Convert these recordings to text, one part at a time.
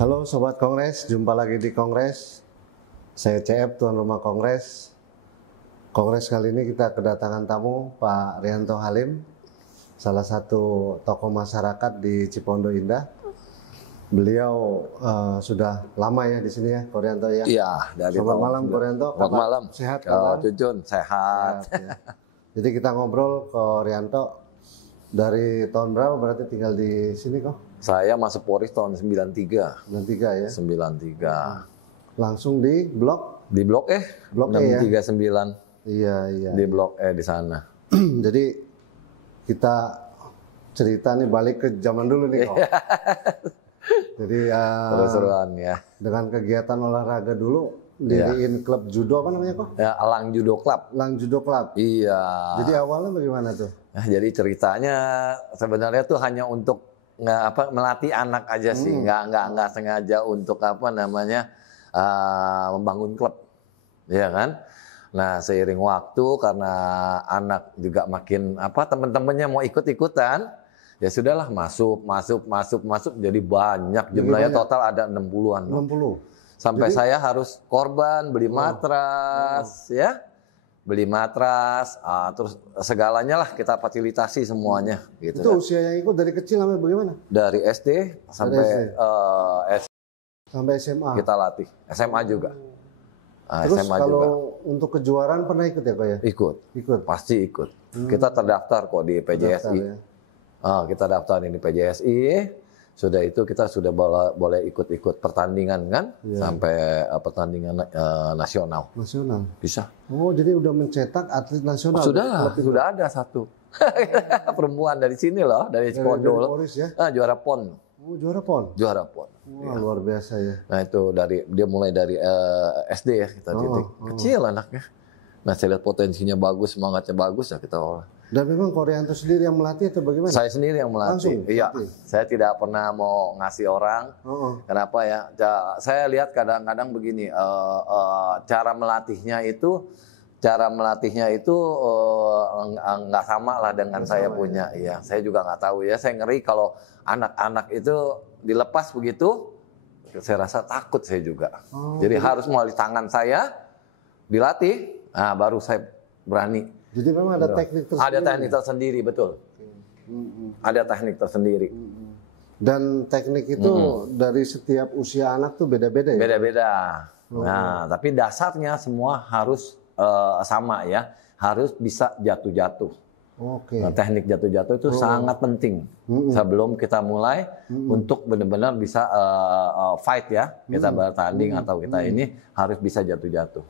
Halo Sobat Kongres, jumpa lagi di Kongres. Saya CF, tuan rumah Kongres. Kongres kali ini kita kedatangan tamu Pak Rianto Halim, salah satu tokoh masyarakat di Cipondo Indah. Beliau sudah lama ya di sini ya, Ko Rianto ya. Iya, dari Selamat malam, Ko Rianto. Selamat malam. Sehat Kalau Cucun sehat. Ya. Jadi kita ngobrol Ko Rianto, dari tahun berapa berarti tinggal di sini kok? Saya masuk Polri tahun 93. 93 ya. 93. Langsung di blok? Di Blok E. Blok E ya. 639. Iya. Di Blok E di sana. Jadi kita cerita nih balik ke zaman dulu nih kok. Jadi Seru-seruan ya. dengan kegiatan olahraga dulu diriin klub judo apa namanya kok? Ya, Elang Judo Club. Elang Judo Club. Iya. Jadi awalnya bagaimana tuh? Nah, jadi ceritanya sebenarnya tuh hanya untuk melatih anak aja sih, nggak sengaja untuk membangun klub, ya kan? Nah, seiring waktu karena anak juga makin teman-temannya mau ikut-ikutan, ya sudahlah masuk jadi banyak, jumlahnya total ada 60-an. 60. Sampai Jadi, saya harus korban beli matras, ya. Beli matras, terus segalanya lah kita fasilitasi semuanya gitu. Itu usia yang ikut dari kecil sampai bagaimana? Dari SD sampai sampai SMA. Kita latih, SMA juga. Terus SMA kalau juga. Untuk kejuaraan pernah ikut ya Pak ya? Ikut, pasti ikut. Kita terdaftar kok di PJSI. Ya? Kita daftar di PJSI. Sudah itu kita sudah boleh ikut-ikut pertandingan kan, sampai pertandingan nasional. Nasional. Bisa. Oh, jadi udah mencetak atlet nasional. Sudah ada satu. Perempuan dari sini loh, dari Cipondo. Ya? Juara PON. Oh, juara PON. Juara PON. Wah, luar biasa ya. Nah, itu dia mulai dari SD ya kita titik. Kecil anaknya. Nah, saya lihat potensinya bagus, semangatnya bagus ya kita olah. Dan memang Ko Rianto sendiri yang melatih atau bagaimana? Saya sendiri yang melatih. Langsung? Iya. Saya tidak pernah mau ngasih orang. Kenapa ya? Saya lihat kadang-kadang begini, cara melatihnya itu nggak sama lah dengan saya punya. Iya, saya juga nggak tahu ya. Saya ngeri kalau anak-anak itu dilepas begitu, saya rasa takut saya juga. Jadi harus melalui tangan saya dilatih, baru saya berani. Jadi memang ada teknik tersendiri. Ada teknik tersendiri, betul. Ada teknik tersendiri. Dan teknik itu dari setiap usia anak tuh beda-beda ya? Beda-beda. Nah, tapi dasarnya semua harus sama ya. Harus bisa jatuh-jatuh. Nah, teknik jatuh-jatuh itu sangat penting. Sebelum kita mulai untuk benar-benar bisa fight ya. Kita bertanding atau kita ini harus bisa jatuh-jatuh.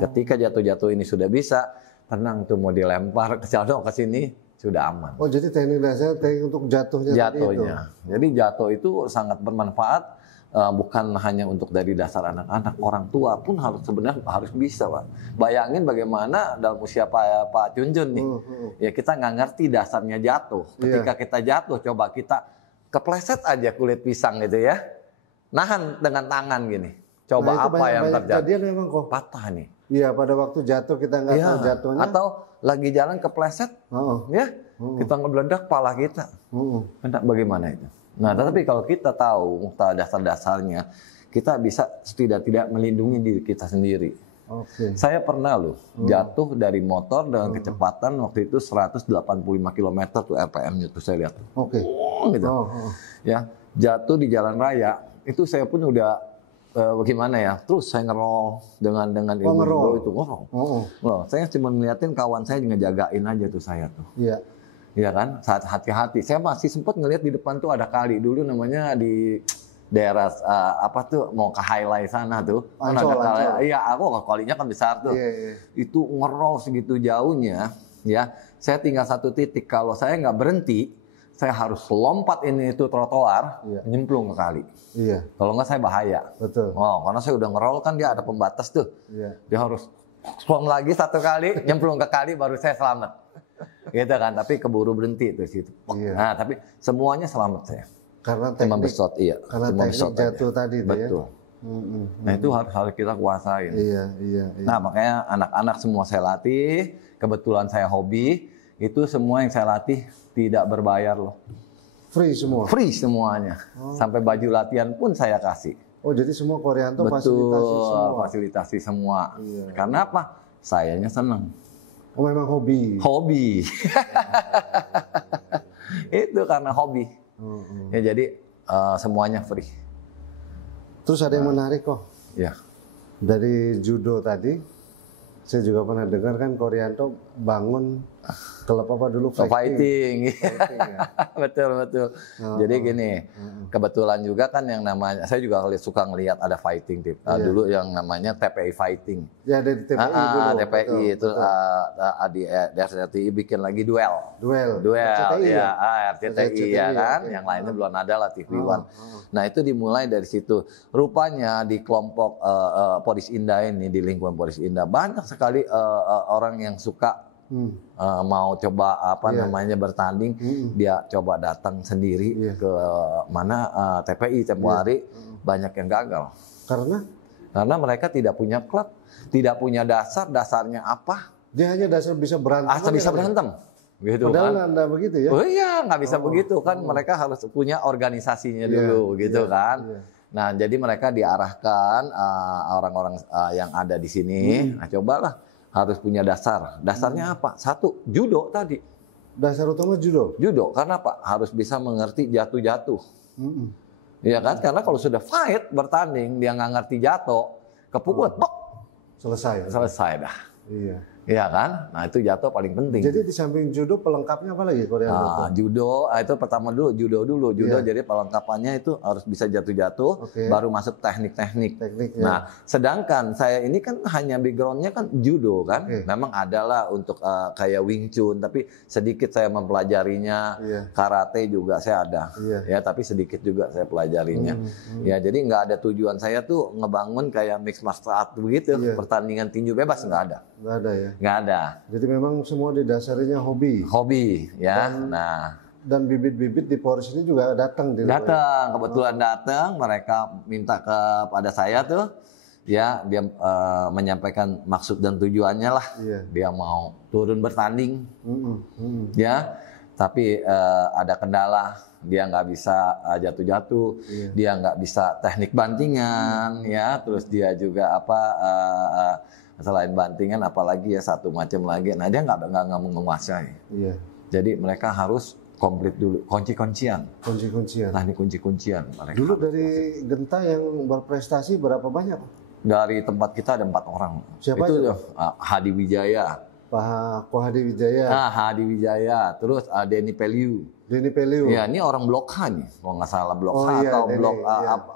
Ketika jatuh-jatuh ini sudah bisa, tenang tuh mau dilempar ke sana ke sini sudah aman. Oh, jadi teknik dasar teknik untuk jatuhnya. Jadi jatuh itu sangat bermanfaat, bukan hanya untuk dari dasar anak-anak, orang tua pun sebenarnya harus bisa, Pak. Bayangin bagaimana dalam usia Pak Junjun nih. Ya kita nggak ngerti dasarnya jatuh. Ketika kita jatuh, coba kita kepleset aja kulit pisang gitu ya. Nahan dengan tangan gini. Coba apa yang terjadi? Memang kok patah nih. Iya, pada waktu jatuh kita nggak tahu jatuhnya. Atau lagi jalan kepleset, ya kita ngebeledak pala kita. Bagaimana itu? Nah, tetapi kalau kita tahu dasar-dasarnya, kita bisa tidak melindungi diri kita sendiri. Saya pernah loh jatuh dari motor dengan kecepatan waktu itu 185 km tuh RPM-nya tuh saya lihat. Gitu. Ya, jatuh di jalan raya itu saya pun udah bagaimana ya, terus saya ngerol dengan ibu itu saya cuma ngeliatin kawan saya ngejagain aja tuh saya tuh. Iya kan, saat hati-hati. Saya masih sempat ngeliat di depan tuh ada kali dulu namanya di daerah mau ke Highlight sana tuh. Ancol. Iya, kalinya kan besar tuh. Itu ngerol segitu jauhnya, ya. Saya tinggal satu titik, kalau saya nggak berhenti, saya harus lompat itu trotoar, nyemplung ke kali. Kalau nggak saya bahaya. Betul. Karena saya udah ngerol kan dia ada pembatas tuh. Dia harus slom lagi satu kali, nyemplung ke kali baru saya selamat. Gitu kan, tapi keburu berhenti tuh situ. Nah, tapi semuanya selamat saya. Karena teknik karena teknik jatuh tadi itu ya. Betul. Nah, itu harus kita kuasain. Nah, makanya anak-anak semua saya latih, kebetulan saya hobi, itu semua yang saya latih tidak berbayar loh. Free semua? Free semuanya. Sampai baju latihan pun saya kasih. Oh, jadi semua Koreanto fasilitasi semua? Fasilitasi semua. Iya. Karena apa? Sayanya senang. Oh, memang hobi? Hobi. Itu karena hobi. Ya, jadi semuanya free. Terus ada yang menarik kok. Ya. Dari judo tadi, saya juga pernah dengar kan Koreanto bangun klub apa dulu? Fighting. Ya. Betul. Jadi gini, kebetulan juga kan yang namanya, saya juga suka ngelihat ada fighting. Dulu yang namanya TPI Fighting. Ya, dari TPI dulu. TPI itu di RCTI bikin lagi duel. RCTI ya. RCTI ya kan. Yang lainnya belum ada lah, TV One. Nah, itu dimulai dari situ. Rupanya di kelompok Polis Indah ini, di lingkungan Polis Indah, banyak sekali orang yang suka mau coba namanya bertanding. Dia coba datang sendiri ke mana TPI tempo hari, banyak yang gagal. Karena mereka tidak punya klub, tidak punya dasarnya apa? Dia hanya dasar bisa berantem. Bisa berantem. Gitu. Padahal kan? Anda begitu ya? Oh iya, nggak bisa begitu kan. Mereka harus punya organisasinya dulu, gitu kan. Nah, jadi mereka diarahkan orang-orang yang ada di sini. Nah, cobalah harus punya dasar. Dasarnya apa? Satu, judo tadi. Dasar utama judo? Judo, karena apa? Harus bisa mengerti jatuh-jatuh. Iya kan? Karena kalau sudah fight, bertanding, dia nggak ngerti jatuh, kepukul, selesai dah. Iya kan? Nah, itu jatuh paling penting. Jadi di samping judo pelengkapnya apa lagi Koreanto? Judo, itu pertama dulu judo. Jadi pelengkapannya itu harus bisa jatuh-jatuh, baru masuk teknik-teknik. Nah, sedangkan saya ini kan hanya backgroundnya kan judo kan. Memang adalah untuk kayak Wing Chun, tapi sedikit saya mempelajarinya. Karate juga saya ada, ya, tapi sedikit juga saya pelajarinya. Ya, jadi nggak ada tujuan saya tuh ngebangun kayak mixed martial art begitu, pertandingan tinju bebas nggak ada. Nggak ada ya? Nggak ada. Jadi memang semua didasarinya hobi. Hobi, ya. Dan bibit-bibit di Polres ini juga datang. Kebetulan datang. Mereka minta kepada saya tuh, ya, dia menyampaikan maksud dan tujuannya lah. Dia mau turun bertanding, ya. Tapi ada kendala. Dia nggak bisa jatuh-jatuh. Dia nggak bisa teknik bantingan, ya. Terus dia juga selain bantingan apalagi ya satu macam lagi. Nah, dia nggak menguasai. Jadi mereka harus komplit dulu, kunci-kuncian. Nah, ini kunci-kuncian. Dulu dari Genta yang berprestasi berapa banyak? Dari tempat kita ada 4 orang. Siapa itu? Hadi Wijaya. Pak Hadi Wijaya. Hadi Wijaya. Terus Denny Peliu. Ya, ini orang Blok H nih, kalau nggak salah Blok H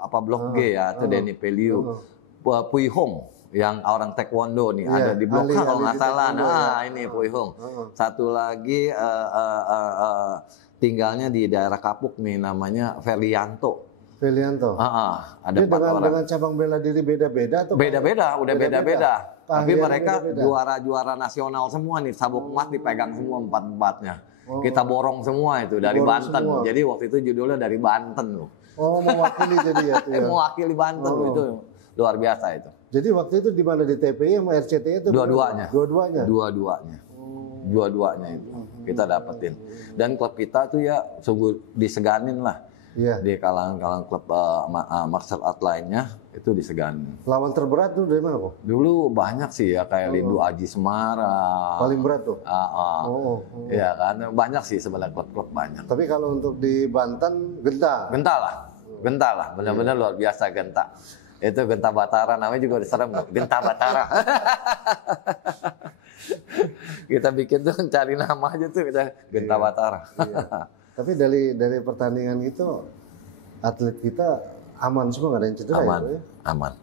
atau Blok G ya, itu Denny Peliu. Pui Hong. Yang orang taekwondo nih, ada di Blok H kalau nggak salah. Ini Pui Hong. Satu lagi tinggalnya di daerah Kapuk nih, namanya Felianto. Ada dia dengan cabang bela diri beda-beda atau? Beda-beda. Tapi mereka juara nasional semua nih, sabuk emas dipegang semua 4-4-nya. Kita borong semua itu dari Banten. Jadi waktu itu judulnya dari Banten loh. Mewakili jadi ya. Mewakili Banten itu luar biasa itu. Jadi waktu itu di mana, di TPI sama RCTI itu? Dua-duanya itu kita dapetin. Dan klub kita tuh ya sungguh diseganin lah. Di kalangan klub martial art lainnya itu diseganin. Lawan terberat tuh dari mana kok? Dulu banyak sih ya, kayak Lindu Aji Semarang. Paling berat tuh? Iya kan, banyak sih sebenarnya klub-klub banyak. Tapi kalau untuk di Banten, Genta lah, benar-benar luar biasa Genta. Itu Genta Batara, namanya juga udah serem, Genta Batara. Kita bikin tuh cari nama aja tuh, kita Genta Batara. Tapi dari pertandingan itu atlet kita aman semua, nggak ada yang cedera? Aman.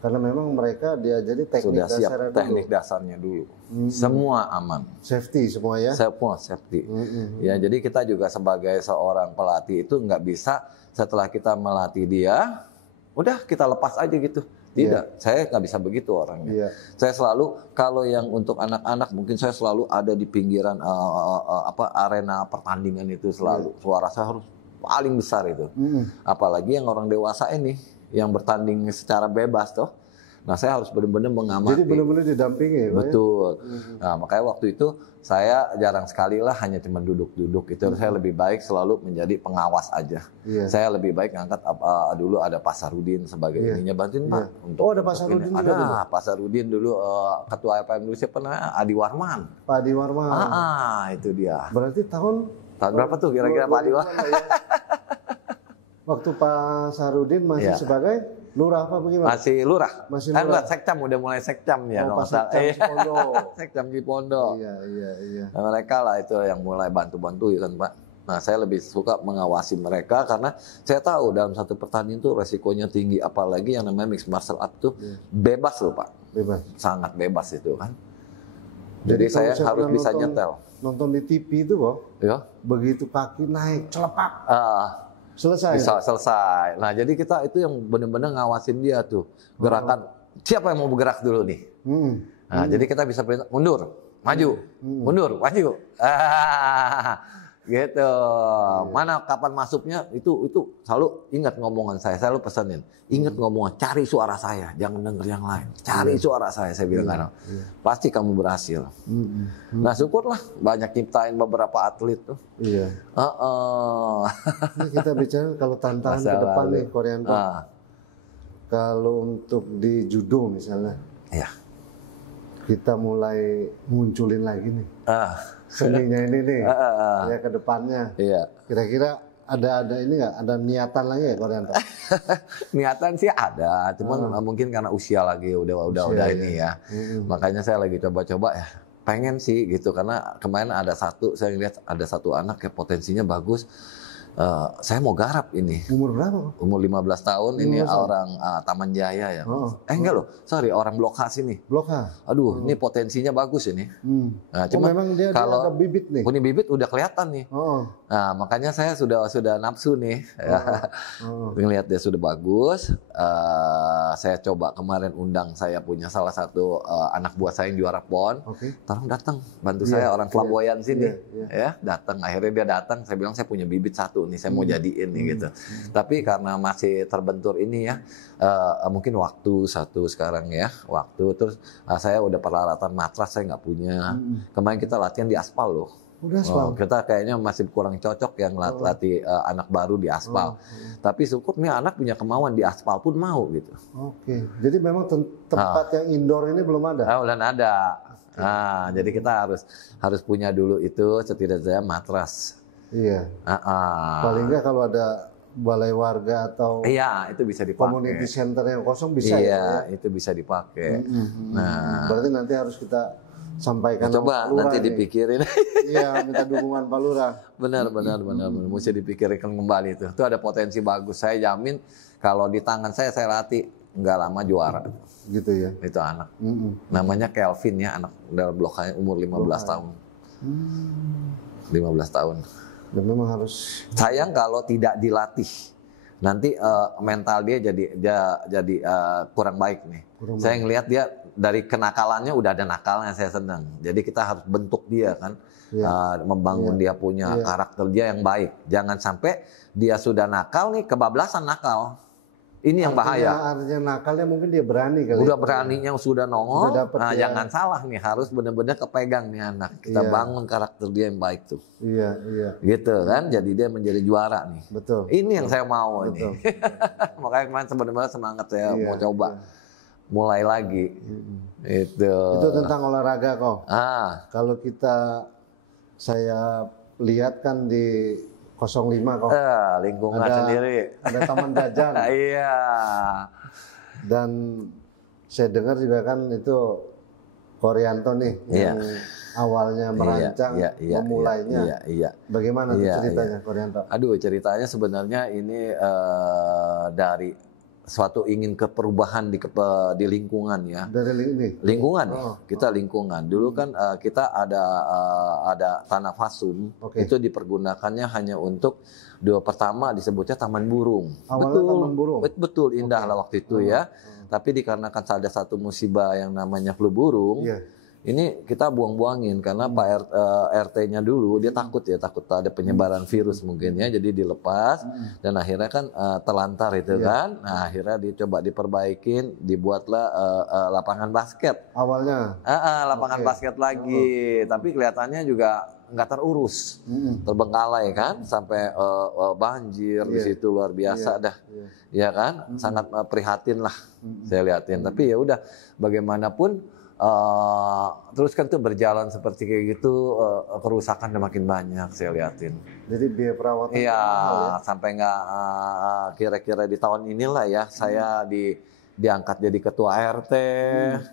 Karena memang mereka diajari teknik sudah siap dasarnya teknik dulu. Dasarnya dulu. Semua aman. Safety semua ya? Semua safety. Ya, jadi kita juga sebagai seorang pelatih itu nggak bisa setelah kita melatih dia, udah kita lepas aja gitu. Tidak, saya nggak bisa begitu orangnya. Saya selalu, kalau yang untuk anak-anak mungkin saya selalu ada di pinggiran arena pertandingan itu selalu. Suara saya harus paling besar itu. Apalagi yang orang dewasa ini yang bertanding secara bebas tuh. Nah, saya harus benar-benar mengamati. Jadi benar-benar didampingi, betul. Nah, makanya waktu itu saya jarang sekali lah hanya cuma duduk-duduk itu. Saya lebih baik selalu menjadi pengawas aja. Saya lebih baik ngangkat dulu ada Pak Sarudin sebagai ininya, bantuin Pak. Untuk ada Pak Sarudin juga. Ada Pak Sarudin dulu ketua LPM dulu, siapa namanya? Adi Warman. Pak Adi Warman. Itu dia. Berarti tahun berapa tuh kira-kira Pak Adi Warman? Waktu Pak Sarudin masih sebagai lurah apa bagaimana? Masih lurah. Masih lurah. Sekcam, udah mulai sekcam ya. Pak Sekcam Cipondo. Sekcam Cipondo. Iya. Nah, mereka lah itu yang mulai bantu-bantu kan Pak. Nah, saya lebih suka mengawasi mereka karena saya tahu dalam satu pertandingan itu resikonya tinggi, apalagi yang namanya mixed martial art itu bebas loh Pak. Bebas. Sangat bebas itu kan. Jadi saya harus bisa nyetel. Nonton di TV itu kok. Ya. Begitu kaki naik celepak. Selesai. Bisa selesai. Nah, jadi kita itu yang benar-benar ngawasin dia tuh. Gerakan siapa yang mau bergerak dulu nih. Nah, jadi kita bisa perintah mundur, maju, mundur, maju. Gitu. Mana kapan masuknya itu selalu ingat ngomongan saya selalu pesanin. Ingat ngomongan, cari suara saya, jangan denger yang lain. Cari suara saya bilang kan. Pasti kamu berhasil. Nah, syukurlah banyak ciptain beberapa atlet tuh. Iya. Ini kita bicara kalau tantangan ke depan nih Koreanto. Kalau untuk di judo misalnya. Iya. Kita mulai munculin lagi nih. Seninya ini nih. Ya ke depannya. Iya. Kira-kira ada ini nggak? Ada niatan lagi ya Koreanto? Niatan sih ada, cuman mungkin karena usia lagi udah ini ya. Makanya saya lagi coba-coba ya. Pengen sih gitu karena kemarin saya lihat ada satu anak yang potensinya bagus. Saya mau garap ini. Umur berapa? Umur 15 tahun. Ini orang Taman Jaya ya. Enggak loh, sorry, orang Blok H sini. Blok H. Aduh, ini potensinya bagus ini. Nah, cuma memang dia ada bibit nih. Ini bibit udah kelihatan nih. Nah, makanya saya sudah nafsu nih. Ngelihat dia sudah bagus. Saya coba kemarin undang saya punya salah satu anak buah saya yang juara PON. Tolong datang bantu saya orang Flamboyan sini. Ya, datang. Akhirnya dia datang. Saya bilang saya punya bibit satu nih, saya mau jadiin nih gitu. Tapi karena masih terbentur ini ya, mungkin waktu sekarang ya, terus saya udah peralatan matras saya nggak punya. Kemarin kita latihan di aspal loh. Udah aspal. Kita kayaknya masih kurang cocok yang latih anak baru di aspal. Tapi syukur nih anak punya kemauan di aspal pun mau gitu. Jadi memang tempat yang indoor ini belum ada. Belum ada. Nah, jadi kita harus punya dulu itu setidaknya matras. Iya. Paling nggak kalau ada balai warga atau itu bisa dipakai. Community center yang kosong bisa itu bisa dipakai. Nah, berarti nanti harus kita sampaikan. Coba nanti dipikirin. Iya, minta dukungan Pak Lurah. Benar. Mesti dipikirkan kembali itu. Itu ada potensi bagus. Saya jamin kalau di tangan saya latih nggak lama juara. Gitu ya. Itu anak. Namanya Kelvin ya, anak dalam bloknya umur 15 tahun. 15 tahun. Dan memang harus sayang kalau tidak dilatih nanti mental dia jadi kurang baik nih. Saya ngelihat dia dari kenakalannya udah ada nakalnya, saya senang. Jadi kita harus bentuk dia kan, membangun dia punya karakter dia yang baik. Jangan sampai dia sudah nakal nih kebablasan nakal. Ini yang bahaya. Artinya nakalnya mungkin dia berani kali. Udah beraninya sudah nongol. Jangan salah nih, harus benar-benar kepegang nih anak. Kita bangun karakter dia yang baik tuh. Iya. Gitu kan, jadi dia menjadi juara nih. Betul. Ini yang saya mau ini. Makanya kemarin sebenarnya semangat saya mau coba mulai lagi. Itu tentang olahraga kok. Kalau saya lihat kan di 05 kok. Lingkungan sendiri. Ada Taman Jajan. Iya. Dan saya dengar juga kan itu Koreanto nih yang awalnya merancang, memulainya. Iya. Bagaimana ceritanya Koreanto? Aduh, ceritanya sebenarnya ini dari suatu ingin keperubahan di lingkungan ya. Dari lingkungan kita lingkungan. Dulu kan kita ada tanah fasum, itu dipergunakannya hanya untuk pertama disebutnya taman burung. Awalnya taman burung. Betul indah lah waktu itu ya. Tapi dikarenakan ada satu musibah yang namanya flu burung, ini kita buang-buangin karena Pak RT-nya dulu dia takut ada penyebaran virus mungkin ya, jadi dilepas dan akhirnya kan terlantar itu kan. Nah, akhirnya dicoba diperbaikin, dibuatlah lapangan basket. Awalnya lapangan basket lagi, tapi kelihatannya juga nggak terurus, terbengkalai kan, sampai banjir di situ luar biasa dah, ya kan, sangat prihatin lah saya liatin. Tapi ya udah, bagaimanapun terus kan tuh berjalan seperti kayak gitu, kerusakan udah makin banyak saya liatin. Jadi biaya perawatan iya, mahal ya? Sampai nggak kira-kira di tahun inilah ya saya diangkat jadi ketua RT,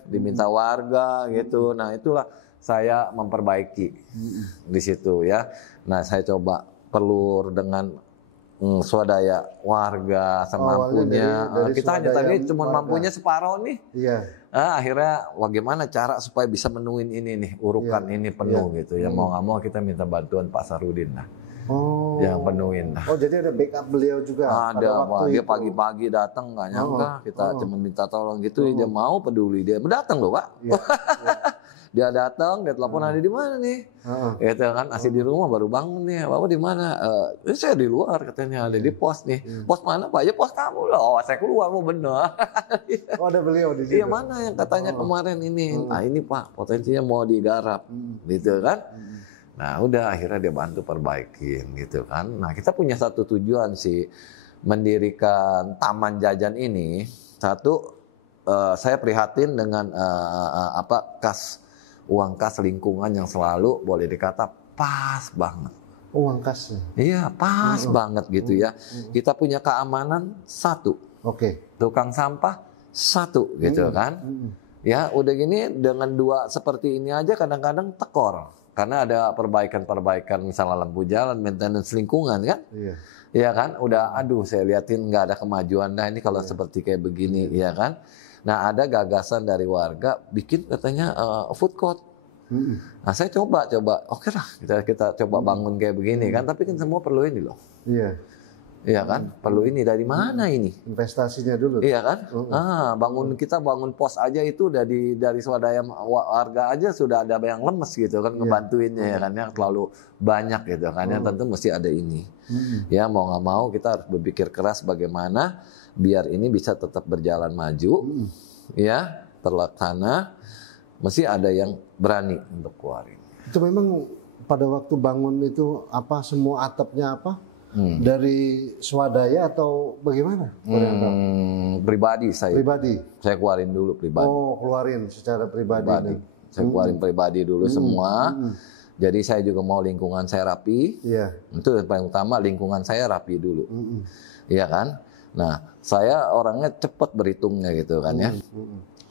diminta warga gitu. Nah itulah saya memperbaiki di situ ya. Nah saya coba pelur dengan swadaya warga semampunya. Dari Kita hanya tadi cuma mampunya separuh nih. Iya. Akhirnya bagaimana cara supaya bisa menuin ini nih, urukan ini penuh gitu. Ya mau nggak mau kita minta bantuan Pak Sarudin lah. Yang penuhin lah. Oh jadi ada backup beliau juga. Ada, dia pagi-pagi datang nggak nyangka kita cuma minta tolong gitu, dia mau peduli, dia datang loh Pak. Dia datang, dia telepon, ada di mana nih? Gitu kan, asli di rumah baru bangun nih. Bapak di mana? Saya di luar katanya, ada di pos nih. Pos mana Pak? Ya pos kamu lah. Oh saya keluar, mau bener. Oh ada beliau di situ. Iya mana yang katanya kemarin ini? Nah ini Pak, potensinya mau digarap, gitu kan? Nah udah akhirnya dia bantu perbaikin gitu kan. Nah kita punya satu tujuan sih, mendirikan taman jajan ini. Satu, saya prihatin dengan uang kas lingkungan yang selalu boleh dikata pas banget. Uang kas? Iya pas banget gitu ya. Kita punya keamanan satu. Tukang sampah satu gitu kan. Ya udah gini dengan dua seperti ini aja kadang-kadang tekor. Karena ada perbaikan-perbaikan misalnya lampu jalan, maintenance lingkungan kan. Iya kan, udah aduh saya liatin nggak ada kemajuan. Nah ini kalau seperti kayak begini ya kan. Nah ada gagasan dari warga bikin katanya food court. Nah saya coba, oke lah kita coba bangun kayak begini kan. Tapi kan semua perlu ini loh. Iya kan, perlu ini dari mana ini? Investasinya dulu. Iya kan, kita bangun pos aja itu dari swadaya warga aja sudah ada yang lemes gitu kan ngebantuinnya ya kan, yang terlalu banyak gitu kan, yang tentu mesti ada ini. Ya mau nggak mau kita harus berpikir keras bagaimana biar ini bisa tetap berjalan maju, ya terlaksana, mesti ada yang berani untuk keluarin. Itu memang pada waktu bangun itu apa semua atapnya apa? Dari swadaya atau bagaimana? Pribadi saya. Saya keluarin dulu pribadi. Oh keluarin secara pribadi. Saya keluarin pribadi dulu semua. Jadi saya juga mau lingkungan saya rapi. Itu yang paling utama, lingkungan saya rapi dulu. Iya kan? Nah, saya orangnya cepat berhitungnya gitu kan ya.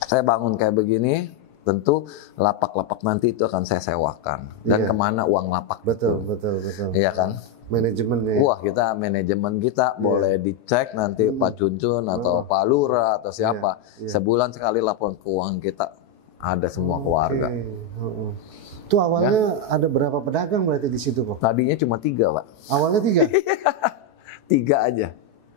Saya bangun kayak begini, tentu lapak-lapak nanti itu akan saya sewakan. Dan kemana uang lapak betul. Iya kan? Manajemennya. Wah manajemen kita boleh dicek nanti Pak Cuncun atau Pak Lurah atau siapa. Sebulan sekali laporan keuangan kita ada semua ke warga. Itu awalnya ada berapa pedagang berarti di situ kok? Tadinya cuma 3 Pak. Awalnya 3? 3 aja.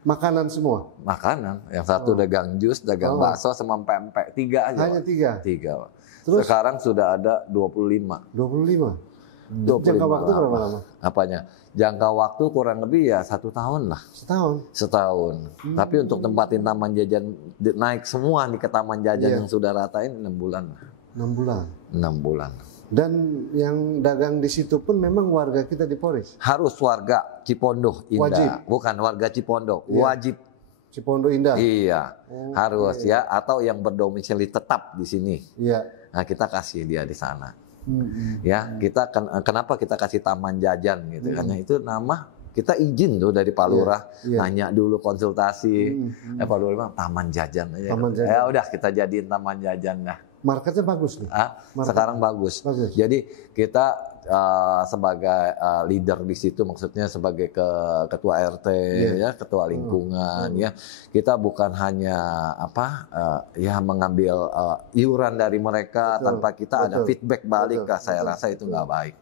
Makanan semua? Makanan. Yang satu dagang jus, dagang bakso sama pempek. 3 aja. Hanya 3? 3 Pak. Terus? Sekarang sudah ada 25. 25? Jangka waktu berapa lama? Apanya? Jangka waktu kurang lebih ya 1 tahun lah. Setahun. Tapi untuk tempatin taman jajan naik semua nih ke taman jajan yang sudah ratain 6 bulan. 6 bulan? 6 bulan. Dan yang dagang di situ pun memang warga kita di Polres? Harus warga Cipondoh Indah. Wajib? Bukan warga Cipondoh, wajib. Cipondoh Indah? Iya, harus ya. Atau yang berdomisili tetap di sini. Iya. Nah kita kasih dia di sana. Ya, kita kenapa kita kasih taman jajan gitu? Karena itu nama kita izin tuh dari Pak Lurah, nanya dulu konsultasi. Pak Lurah bilang taman jajan aja. Ya udah kita jadiin taman jajan dah. Marketnya bagus nih. Sekarang bagus. Jadi kita sebagai leader di situ, maksudnya sebagai ketua RT, ya, ketua lingkungan, ya, kita bukan hanya ya mengambil iuran dari mereka tanpa kita ada feedback balik. Saya rasa itu nggak baik.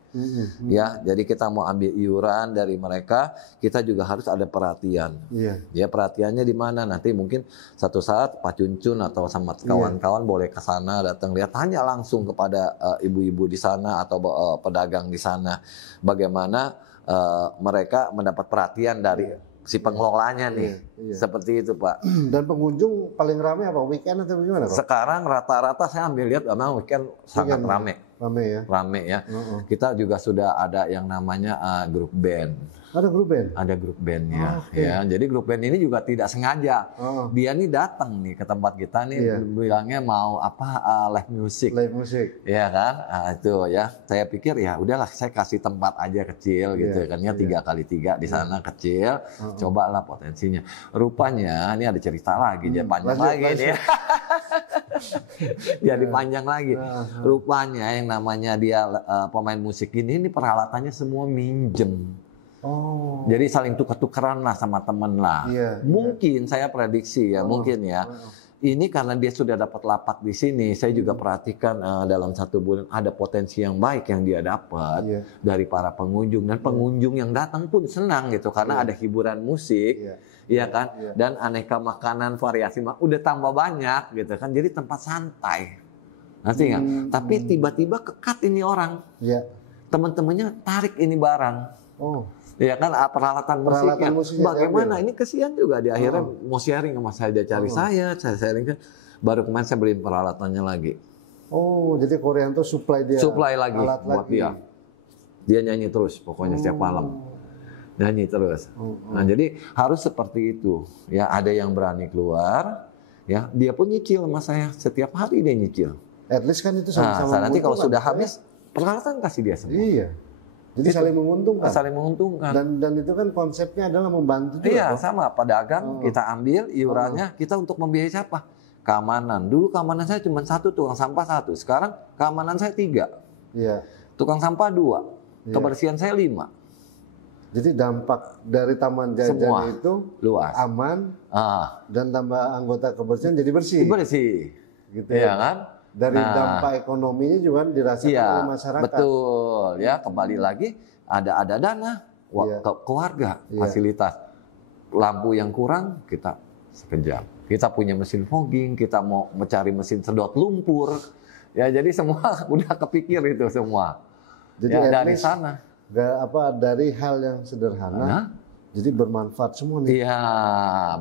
Ya, jadi kita mau ambil iuran dari mereka, kita juga harus ada perhatian. Ya, perhatiannya di mana? Nanti mungkin satu saat Pak Cuncun atau sama kawan-kawan boleh ke sana, datang lihat, tanya langsung kepada ibu-ibu di sana atau pedagang di sana, bagaimana mereka mendapat perhatian dari si pengelolanya nih. Seperti itu, Pak. Dan pengunjung paling ramai apa? Weekend atau gimana, Pak? Sekarang rata-rata saya ambil lihat memang weekend sangat ramai. Rame ya. Kita juga sudah ada yang namanya grup band. Ada grup band? Ada grup bandnya. Ya, jadi grup band ini juga tidak sengaja. Dia nih datang nih ke tempat kita nih, bilangnya mau live music. Live music. Ya kan? Itu ya. Saya pikir ya udahlah, saya kasih tempat aja kecil gitu kan ya, 3x3 di sana kecil. Cobalah potensinya. Rupanya ini ada cerita lagi, jadi panjang lagi nih. Jadi panjang lagi. Rupanya yang namanya dia pemain musik ini peralatannya semua minjem. Jadi saling tukar-tukaran lah sama temen lah. Mungkin saya prediksi ya, mungkin ya. Ini karena dia sudah dapat lapak di sini, saya juga perhatikan dalam 1 bulan ada potensi yang baik yang dia dapat dari para pengunjung, dan pengunjung yang datang pun senang gitu karena ada hiburan musik, ya kan, dan aneka makanan variasi udah tambah banyak gitu kan, jadi tempat santai, nanti nggak? Tapi tiba-tiba kekat ini orang, teman-temannya tarik ini barang. Ya kan, peralatan musiknya. Bagaimana? Ini kesian juga di akhirnya mau sharing sama saya, dia cari saya sharing kan. Baru kemarin saya beliin peralatannya lagi. Jadi Koreanto supply dia. Supply lagi buat dia. Dia nyanyi terus, pokoknya setiap malam. Nyanyi terus. Nah, jadi harus seperti itu. Ya, ada yang berani keluar, ya, dia pun nyicil sama saya, setiap hari dia nyicil. At least kan itu sama-sama. Nanti kalau sudah habis, peralatan kasih dia semua. Iya. Jadi saling menguntungkan. Saling menguntungkan. Dan itu kan konsepnya adalah membantu juga. Iya, sama pedagang kita ambil iurannya, kita untuk membiayai siapa? Keamanan. Dulu keamanan saya cuma 1, tukang sampah 1. Sekarang keamanan saya 3. Tukang sampah 2. Kebersihan saya 5. Jadi dampak dari Taman Jajan semua itu luas, aman, dan tambah anggota kebersihan jadi bersih. Bersih. Gitu ya kan? Dari dampak ekonominya juga dirasakan oleh masyarakat. Betul, ya, kembali lagi ada dana keluarga, fasilitas. Lampu yang kurang kita sekejap. Kita punya mesin fogging, kita mau mencari mesin sedot lumpur. Ya, jadi semua udah kepikir itu semua. Jadi ya, dari sana. Dari hal yang sederhana, jadi bermanfaat semua nih. Iya,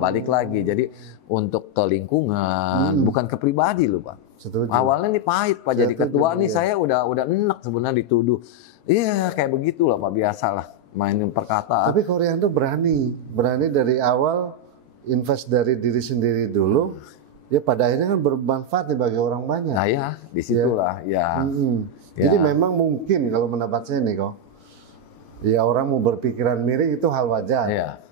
balik lagi. Jadi untuk ke lingkungan, bukan ke pribadi loh, Pak. Setuju. Awalnya nih pahit, Pak, jadi ketua nih saya udah enak sebenarnya dituduh. Iya, kayak begitulah, Pak, biasalah mainin perkataan. Tapi Koreanto berani dari awal invest dari diri sendiri dulu. Ya pada akhirnya kan bermanfaat nih bagi orang banyak. Nah ya, disitulah ya. Jadi memang mungkin kalau pendapat saya nih kok, ya orang mau berpikiran miring itu hal wajar.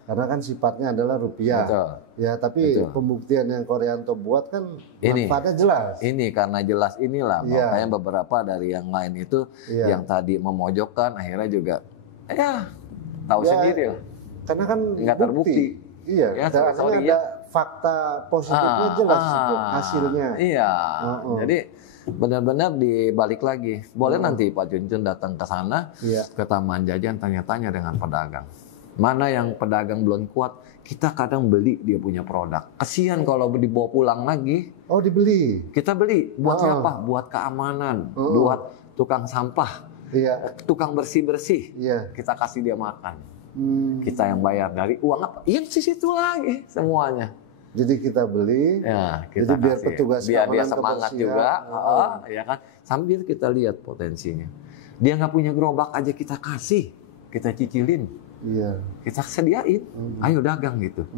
Karena kan sifatnya adalah rupiah. Betul. Ya, tapi pembuktian yang Koreanto buat kan manfaatnya jelas. Ini karena jelas inilah, makanya beberapa dari yang lain itu yang tadi memojokkan akhirnya juga tahu sendiri lah. Karena kan nggak terbukti. Iya, karena ada fakta positifnya jelas itu hasilnya. Iya. Jadi benar-benar dibalik lagi. Boleh nanti Pak Cuncun datang ke sana, ke Taman Jajan, tanya-tanya dengan pedagang. Mana yang pedagang belum kuat, kita kadang beli dia punya produk. Kasihan kalau dibawa pulang lagi. Oh, dibeli? Kita beli. Buat siapa? Buat keamanan. Buat tukang sampah. Tukang bersih-bersih. Kita kasih dia makan. Kita yang bayar dari uang apa? Yang di situ lagi semuanya. Jadi kita beli, kita jadi biar petugas biar dia semangat juga, ya kan? Sambil kita lihat potensinya. Dia nggak punya gerobak aja kita kasih, kita cicilin. Kita sediain, ayo dagang gitu.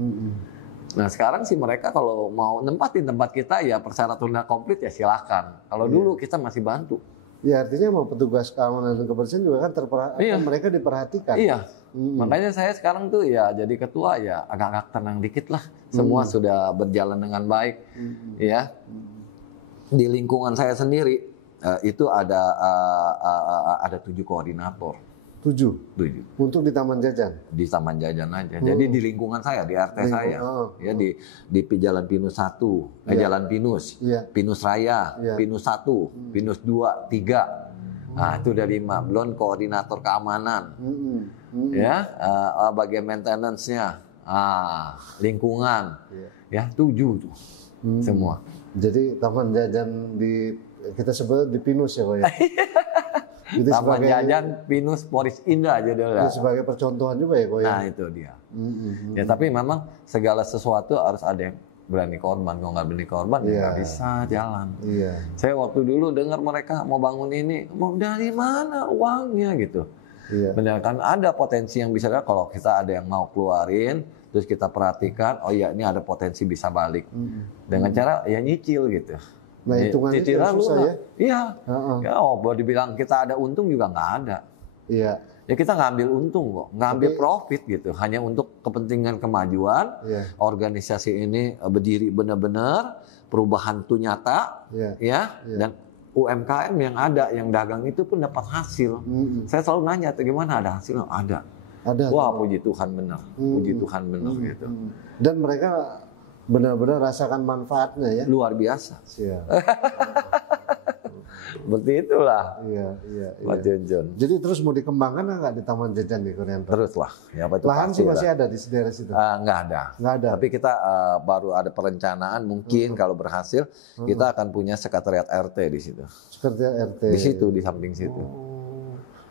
Nah sekarang sih mereka kalau mau nempatin tempat kita ya persyaratan udah komplit ya silakan. Kalau dulu kita masih bantu. Ya artinya mau petugas keamanan dan kebersihan juga kan mereka diperhatikan. Iya. Makanya saya sekarang tuh ya jadi ketua ya agak-agak tenang dikit lah. Semua sudah berjalan dengan baik. Ya. Di lingkungan saya sendiri itu ada 7 koordinator. 7 7 untuk di Taman Jajan. Di Taman Jajan aja. Jadi di lingkungan saya, di RT saya, ya di Jalan Pinus 1, Jalan Pinus, Pinus Raya, Pinus 1, Pinus 2, 3. Nah, itu udah 5. Belum koordinator keamanan, ya, bagian maintenance-nya, lingkungan, ya 7 tuh semua. Jadi Taman Jajan kita sebut di Pinus ya Pak ya. Itu Taman Jajan Pinus Poris Indah aja dulu. Itu sebagai percontohan juga ya Pak ya. Nah itu dia. Ya tapi memang segala sesuatu harus ada yang berani korban. Kalau nggak berani korban nggak bisa jalan. Saya waktu dulu dengar mereka mau bangun ini, mau dari mana uangnya gitu. Benar kan ada potensi yang bisa, kalau kita ada yang mau keluarin, terus kita perhatikan, oh ya ini ada potensi bisa balik. Dengan cara ya nyicil gitu. Nah hitungannya susah ya? Iya. Ya, boleh dibilang kita ada untung juga nggak ada. Iya. Ya kita ngambil untung kok, ngambil profit gitu. Hanya untuk kepentingan kemajuan, organisasi ini berdiri benar-benar, perubahan itu nyata, dan UMKM yang ada, yang dagang itu pun dapat hasil. Saya selalu nanya, gimana ada hasilnya? Ada. Wah puji Tuhan benar, puji Tuhan benar gitu. Dan mereka benar-benar rasakan manfaatnya ya. Luar biasa. Seperti itulah. Iya. Pak Junjun. Jadi terus mau dikembangkan nggak di Taman Jajan di Korea? Terus lah. Ya, itu lahan sih masih ada di daerah situ? Nggak ada. Tapi kita baru ada perencanaan mungkin kalau berhasil kita akan punya sekretariat RT di situ. Sekretariat RT. Di situ, di samping situ.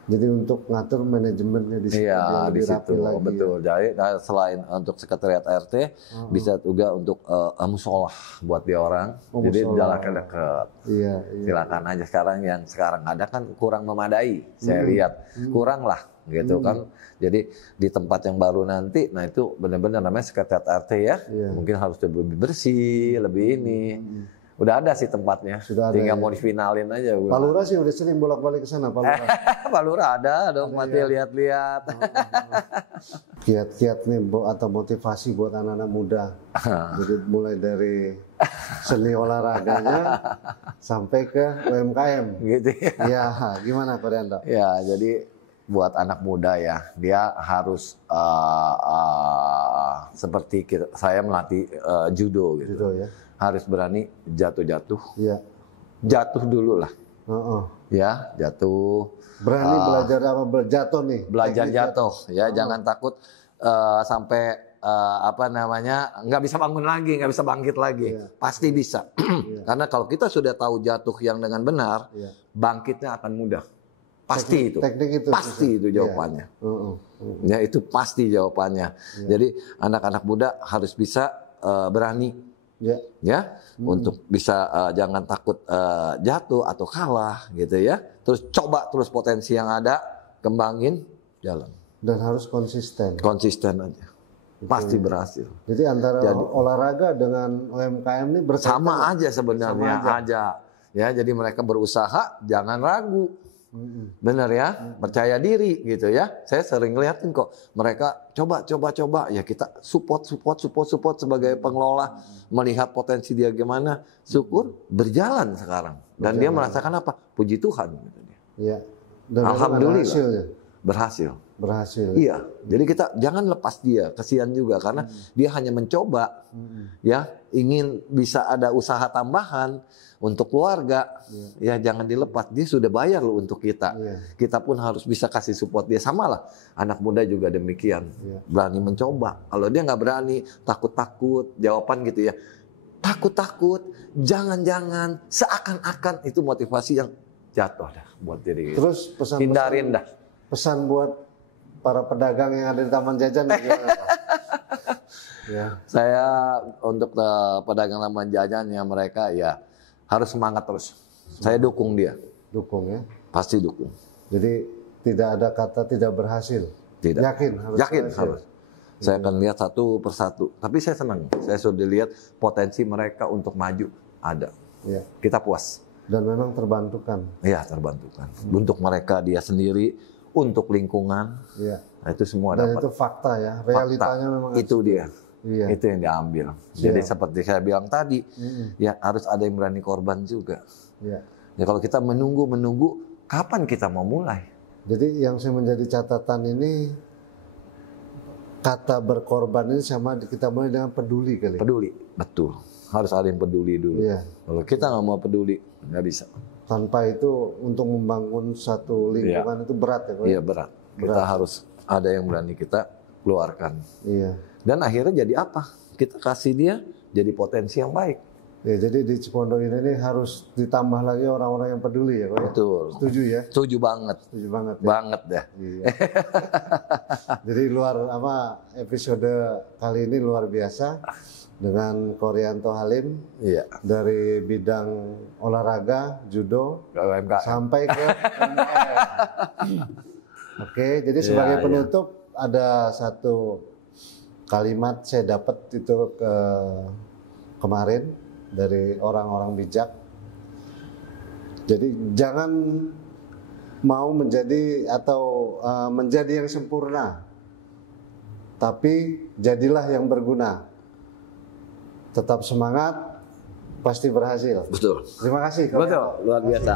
Jadi untuk ngatur manajemennya di situ. Iya, di situ. Betul. Jadi selain untuk sekretariat RT, bisa juga untuk musola buat dia orang. Jadi jaraknya dekat. Iya. Silakan aja. Yang sekarang ada kan kurang memadai. Saya lihat kurang lah, gitu kan. Jadi di tempat yang baru nanti, nah itu benar-benar namanya sekretariat RT ya. Mungkin harus lebih bersih, lebih ini. Udah ada sih tempatnya, tinggal mau difinalin aja. Pak Lurah sih udah sering bolak-balik ke sana, Pak Lurah. Pak Lurah ada dong, mati lihat-lihat. Kiat-kiat nih atau motivasi buat anak-anak muda. Jadi mulai dari seni olahraganya sampai ke UMKM. Gitu ya. Ya, gimana Pak Rianto? Ya, jadi buat anak muda ya, dia harus seperti saya melatih judo gitu. Judo ya. Harus berani jatuh-jatuh. Jatuh dulu lah. Ya, jatuh. Berani belajar apa berjatuh nih? Belajar jatuh ya, jangan takut sampai nggak bisa bangun lagi, nggak bisa bangkit lagi. Pasti bisa. Karena kalau kita sudah tahu jatuh yang dengan benar, bangkitnya akan mudah. Pasti itu. Pasti itu jawabannya. Ya, itu pasti jawabannya. Jadi anak-anak muda harus bisa berani. Untuk bisa jangan takut jatuh atau kalah gitu ya. Terus coba terus potensi yang ada, kembangin, jalan. Dan harus konsisten. Konsisten aja. Pasti berhasil. Jadi antara olahraga dengan UMKM ini sama aja sebenarnya Ya, jadi mereka berusaha, jangan ragu. Benar ya, percaya diri gitu ya. Saya sering lihatin kok mereka coba ya, kita support sebagai pengelola, melihat potensi dia gimana, syukur berjalan sekarang dan dia merasakan apa? Puji Tuhan gitu dia. Iya. Alhamdulillah berhasil. Iya. Jadi kita jangan lepas dia, kasihan juga karena dia hanya mencoba ya, ingin bisa ada usaha tambahan untuk keluarga, ya jangan dilepas. Dia sudah bayar loh untuk kita. Kita pun harus bisa kasih support dia. Sama lah, anak muda juga demikian. Berani mencoba. Kalau dia nggak berani, takut-takut, jawaban gitu ya. Takut-takut, jangan-jangan, seakan-akan itu motivasi yang jatuh dah buat diri. Terus pesan hindarin dah. Pesan buat para pedagang yang ada di Taman Jajan gimana, Pak? Saya untuk pedagang Taman Jajan yang mereka ya harus semangat terus. Saya dukung dia. Dukung ya? Pasti dukung. Jadi tidak ada kata tidak berhasil? Tidak. Yakin harus. Saya akan lihat satu persatu. Tapi saya senang. Saya sudah lihat potensi mereka untuk maju ada. Kita puas. Dan memang terbantukan. Iya, terbantukan. Untuk mereka dia sendiri, untuk lingkungan. Nah, itu semua dapat. Dan itu fakta ya. Realitanya memang itu dia. Itu yang diambil. Jadi seperti saya bilang tadi, ya harus ada yang berani korban juga. Ya kalau kita menunggu, kapan kita mau mulai? Jadi yang saya menjadi catatan ini, kata berkorban ini sama kita mulai dengan peduli kali. Peduli, betul. Harus ada yang peduli dulu. Iya. Kalau kita nggak mau peduli, nggak bisa. Tanpa itu untuk membangun satu lingkungan itu berat ya Pak? Iya berat. Kita harus ada yang berani kita keluarkan. Iya. Dan akhirnya jadi apa? Kita kasih dia jadi potensi yang baik. Ya, jadi di Cipondo ini harus ditambah lagi orang-orang yang peduli ya Pak? Betul. Setuju ya? Setuju banget. Setuju banget ya? Banget deh. Iya. Jadi episode kali ini luar biasa dengan Ko Rianto Halim. Iya. Dari bidang olahraga, judo, UMKM. sampai ke UMKM. Oke, jadi sebagai penutup ada satu kalimat saya dapat itu kemarin dari orang-orang bijak. Jadi jangan mau menjadi menjadi yang sempurna, tapi jadilah yang berguna. Tetap semangat, pasti berhasil. Betul. Terima kasih. Betul, luar biasa.